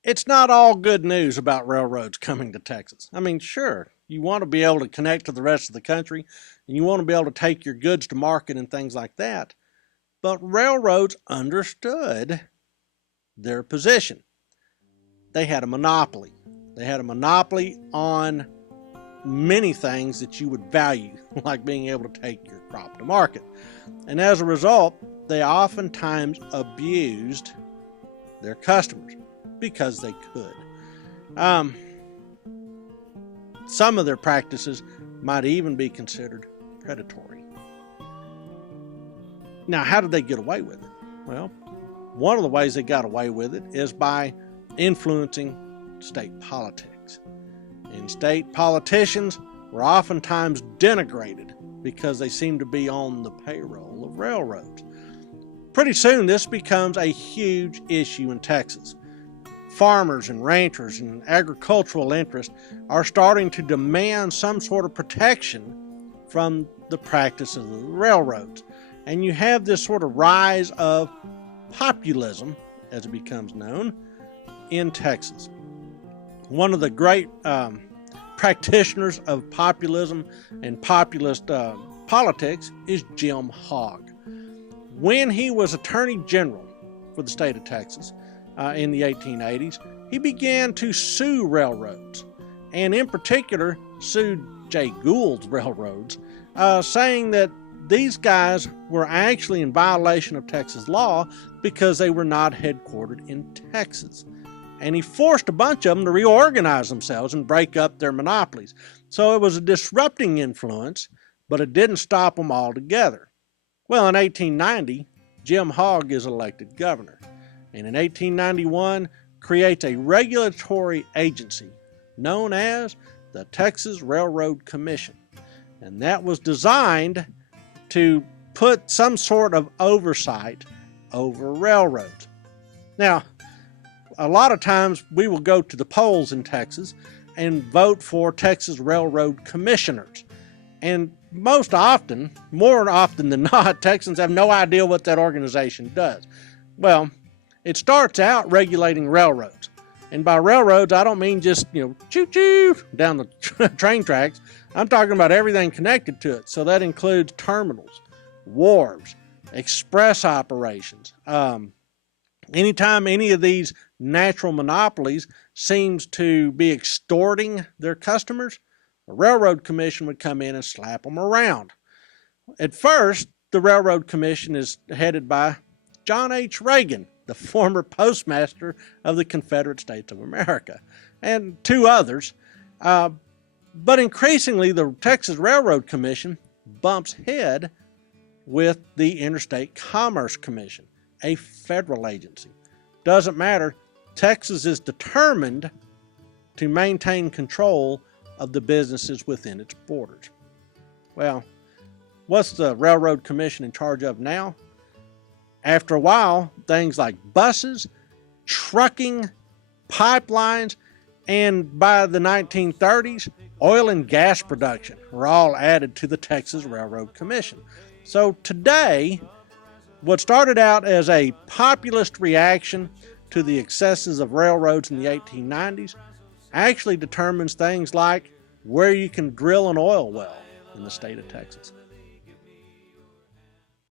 it's not all good news about railroads coming to Texas. I mean, sure, you want to be able to connect to the rest of the country and you want to be able to take your goods to market and things like that. But railroads understood their position. They had a monopoly. They had a monopoly on many things that you would value, like being able to take your crop to market. And as a result, they oftentimes abused their customers because they could. Some of their practices might even be considered predatory. Now, how did they get away with it? Well, one of the ways they got away with it is by influencing state politics. And state politicians were oftentimes denigrated because they seemed to be on the payroll of railroads. Pretty soon, this becomes a huge issue in Texas. Farmers and ranchers and agricultural interests are starting to demand some sort of protection from the practice of the railroads. And you have this sort of rise of populism, as it becomes known, in Texas. One of the great practitioners of populism and populist politics is Jim Hogg. When he was Attorney General for the state of Texas in the 1880s, he began to sue railroads, and in particular sued Jay Gould's railroads, saying that these guys were actually in violation of Texas law because they were not headquartered in Texas. And he forced a bunch of them to reorganize themselves and break up their monopolies. So it was a disrupting influence, but it didn't stop them altogether. Well, in 1890, Jim Hogg is elected governor, and in 1891 creates a regulatory agency known as the Texas Railroad Commission. And that was designed to put some sort of oversight over railroads. Now, a lot of times we will go to the polls in Texas and vote for Texas Railroad Commissioners. And most often, more often than not, Texans have no idea what that organization does. Well, it starts out regulating railroads. And by railroads, I don't mean just, choo-choo down the train tracks. I'm talking about everything connected to it. So that includes terminals, wharves, express operations. Anytime any of these natural monopolies seems to be extorting their customers, a railroad commission would come in and slap them around. At first, the railroad commission is headed by John H. Reagan, the former postmaster of the Confederate States of America, and two others. But increasingly, the Texas Railroad Commission bumps head with the Interstate Commerce Commission, a federal agency. Doesn't matter. Texas is determined to maintain control of the businesses within its borders. Well, what's the Railroad Commission in charge of now? After a while, things like buses, trucking, pipelines, and by the 1930s, oil and gas production were all added to the Texas Railroad Commission. So today, what started out as a populist reaction to the excesses of railroads in the 1890s actually determines things like where you can drill an oil well in the state of Texas.